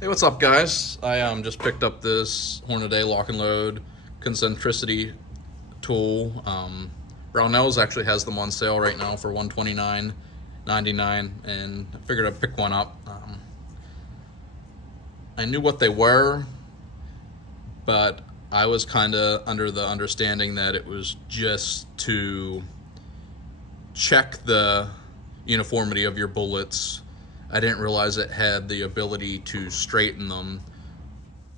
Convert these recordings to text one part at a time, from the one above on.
Hey, what's up, guys? I just picked up this Hornady lock and load Concentricity Tool. Brownells actually has them on sale right now for $129.99, and I figured I'd pick one up. I knew what they were, but I was kind of under the understanding that it was just to check the uniformity of your bullets. I didn't realize it had the ability to straighten them.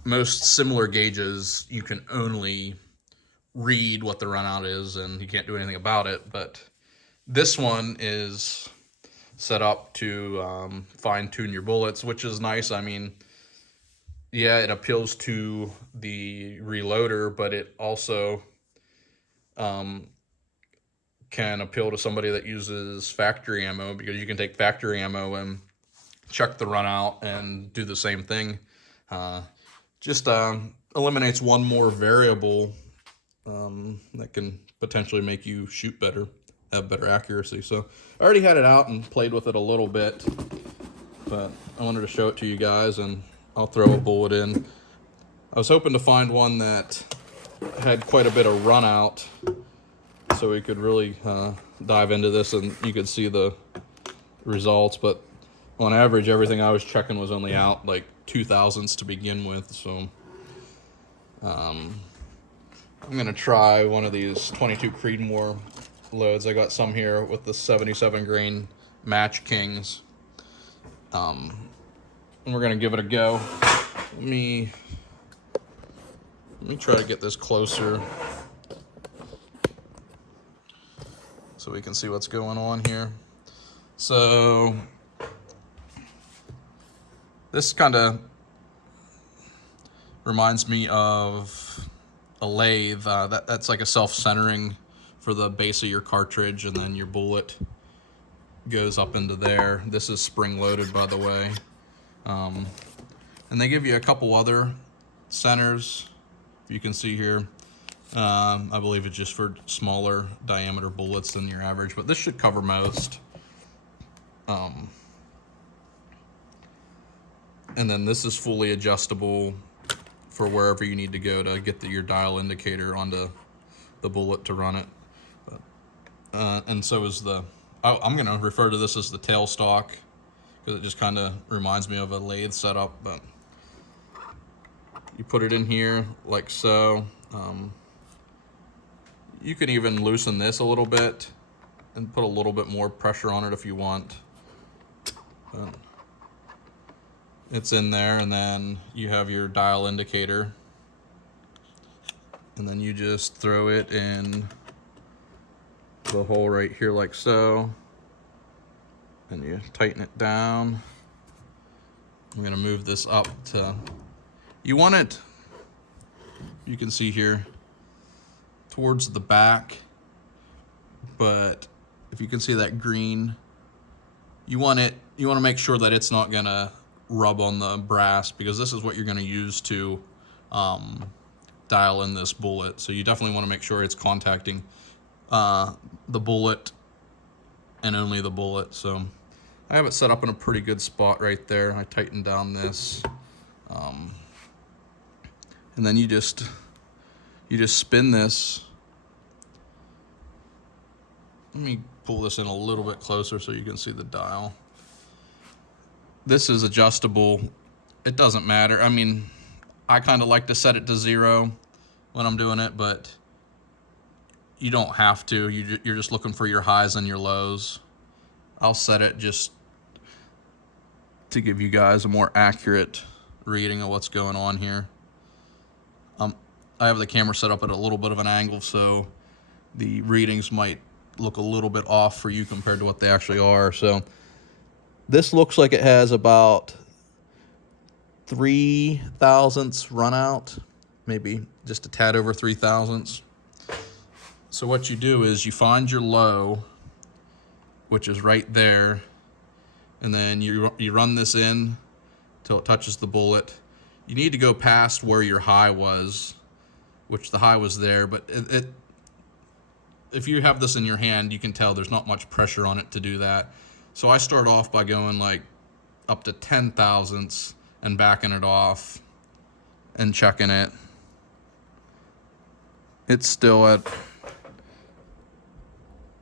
Most similar gauges, you can only read what the runout is and you can't do anything about it, but this one is set up to fine tune your bullets, which is nice. I mean, yeah, it appeals to the reloader, but it also can appeal to somebody that uses factory ammo, because you can take factory ammo and check the runout and do the same thing. Just eliminates one more variable that can potentially make you shoot better, have better accuracy. So I already had it out and played with it a little bit, but I wanted to show it to you guys, and I'll throw a bullet in. I was hoping to find one that had quite a bit of run out, so we could really dive into this and you could see the results. But on average, everything I was checking was only out like 0.002 to begin with. So I'm gonna try one of these 22 Creedmoor loads. I got some here with the 77 grain Match Kings, and we're gonna give it a go. Let me try to get this closer so we can see what's going on here. So this kind of reminds me of a lathe. That's like a self-centering for the base of your cartridge, and then your bullet goes up into there. This is spring-loaded, by the way. And they give you a couple other centers, you can see here. I believe it's just for smaller diameter bullets than your average, but this should cover most. And then this is fully adjustable for wherever you need to go to get your dial indicator onto the bullet to run it. And so is I'm going to refer to this as the tailstock, because it just kind of reminds me of a lathe setup. But you put it in here like so. You can even loosen this a little bit and put a little bit more pressure on it if you want. But it's in there, and then you have your dial indicator, and then you just throw it in the hole right here like so, and you tighten it down. I'm gonna move this up to, you want it, you can see here, towards the back, but if you can see that green, you want to make sure that it's not gonna rub on the brass, because this is what you're going to use to dial in this bullet. So you definitely want to make sure it's contacting the bullet and only the bullet. So I have it set up in a pretty good spot right there. I tightened down this, and then you just spin this. Let me pull this in a little bit closer so you can see the dial. This is adjustable. It doesn't matter. I mean, I kind of like to set it to 0 when I'm doing it, but you don't have to. You're just looking for your highs and your lows. I'll set it just to give you guys a more accurate reading of what's going on here. I have the camera set up at a little bit of an angle, so the readings might look a little bit off for you compared to what they actually are. So this looks like it has about 0.003 run out, maybe just a tad over 0.003. So what you do is you find your low, which is right there, and then you run this in till it touches the bullet. You need to go past where your high was, which the high was there, but if you have this in your hand, you can tell there's not much pressure on it to do that. So I start off by going like up to 0.010, and backing it off and checking it, it's still at,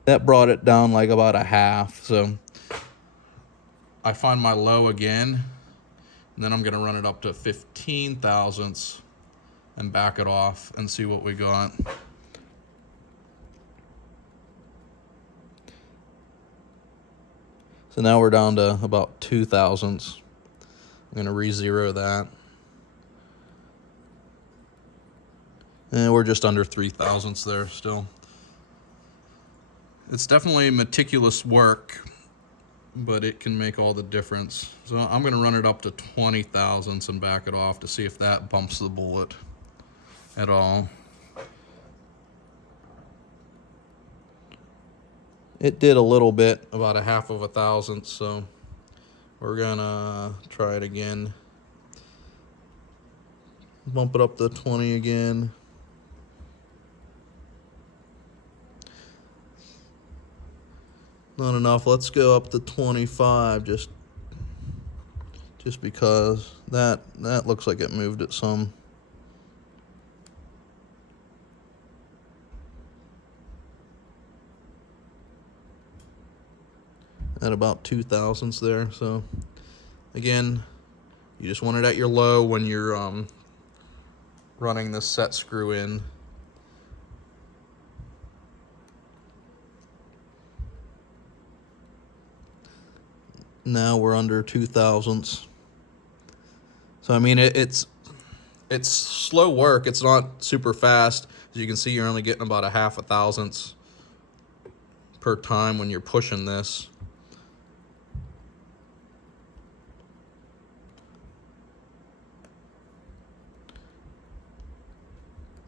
that brought it down like about a half. So I find my low again, and then I'm going to run it up to 15 thousandths and back it off and see what we got. So now we're down to about 2 thousandths. I'm going to re-zero that. And we're just under 3 thousandths there still. It's definitely meticulous work, but it can make all the difference. So I'm going to run it up to 20 thousandths and back it off to see if that bumps the bullet at all. It did a little bit, about a half of a thousandth, so we're gonna try it again. Bump it up to 20 again. Not enough. Let's go up to 25 just because that looks like it moved it some. At about 2 thousandths there. So again, you just want it at your low when you're running this set screw in. Now we're under 2 thousandths. So I mean, it's slow work. It's not super fast. As you can see, you're only getting about a half a thousandths per time when you're pushing this.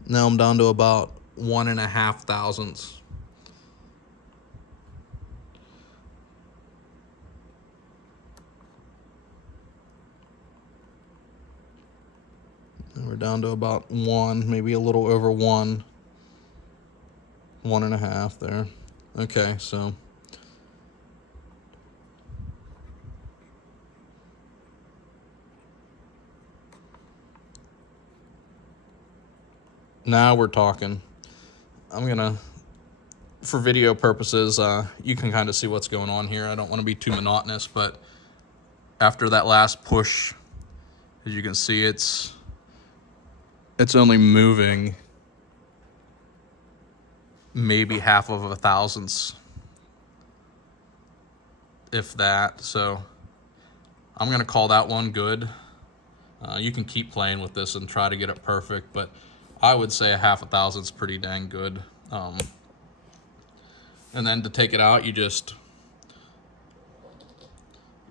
Now I'm down to about 1.5 thousandths. And we're down to about 1, maybe a little over 1. 1.5 there. Okay, so now we're talking. I'm gonna, for video purposes, you can kind of see what's going on here. I don't want to be too monotonous, but after that last push, as you can see, it's only moving maybe half of a thousandths, if that. So I'm gonna call that one good. You can keep playing with this and try to get it perfect, but I would say a half a thousandths pretty dang good. And then to take it out, you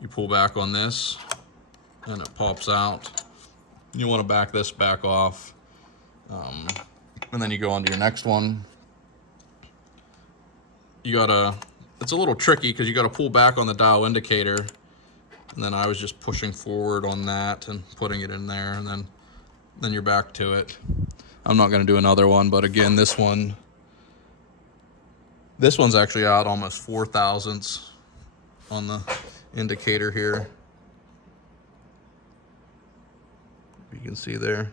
pull back on this and it pops out. You want to back this back off. And then you go on to your next one. It's a little tricky because you gotta pull back on the dial indicator. And then I was just pushing forward on that and putting it in there, and then you're back to it. I'm not gonna do another one, but again, this one's actually out almost 4 thousandths on the indicator here. You can see there.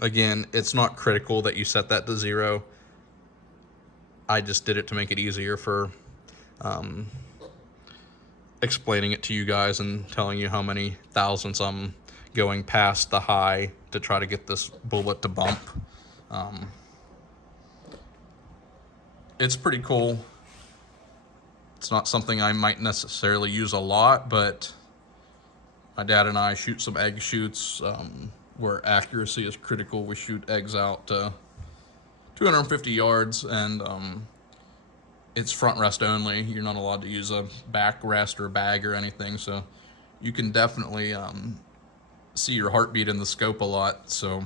Again, it's not critical that you set that to 0. I just did it to make it easier for explaining it to you guys and telling you how many thousandths I'm going past the high to try to get this bullet to bump. It's pretty cool. It's not something I might necessarily use a lot, but my dad and I shoot some egg shoots where accuracy is critical. We shoot eggs out to 250 yards, and it's front rest only. You're not allowed to use a back rest or bag or anything, so you can definitely see your heartbeat in the scope a lot. So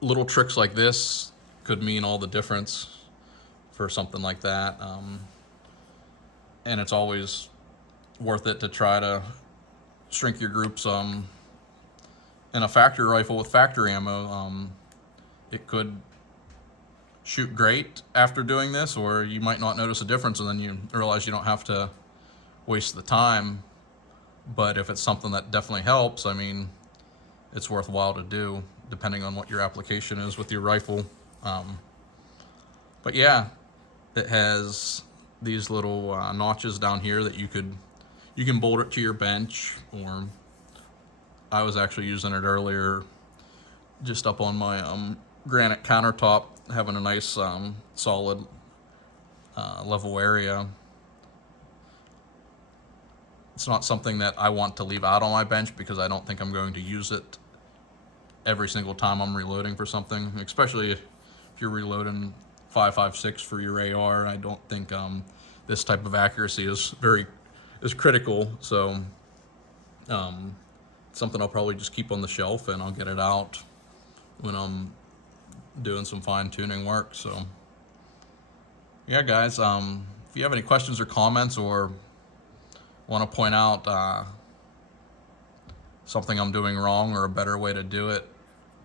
little tricks like this could mean all the difference for something like that. And it's always worth it to try to shrink your groups. In a factory rifle with factory ammo, it could shoot great after doing this, or you might not notice a difference, and then you realize you don't have to waste the time. But if it's something that definitely helps, I mean, it's worthwhile to do, depending on what your application is with your rifle. But yeah, it has these little notches down here that you can bolt it to your bench, or I was actually using it earlier just up on my granite countertop, having a nice solid level area. It's not something that I want to leave out on my bench because I don't think I'm going to use it every single time I'm reloading for something, especially if you're reloading 5.56 for your AR. I don't think this type of accuracy is critical. So something I'll probably just keep on the shelf, and I'll get it out when I'm doing some fine tuning work. So yeah, guys, if you have any questions or comments, or want to point out something I'm doing wrong or a better way to do it,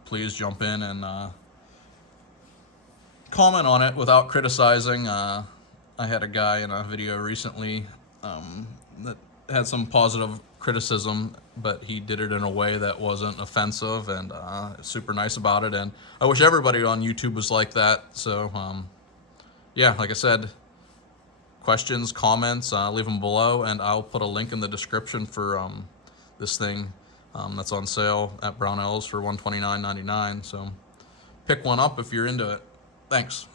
please jump in and comment on it without criticizing. I had a guy in a video recently that had some positive criticism, but he did it in a way that wasn't offensive, and super nice about it. And I wish everybody on YouTube was like that. So yeah, like I said, questions, comments, leave them below, and I'll put a link in the description for this thing that's on sale at Brownells for $129.99. So pick one up if you're into it. Thanks.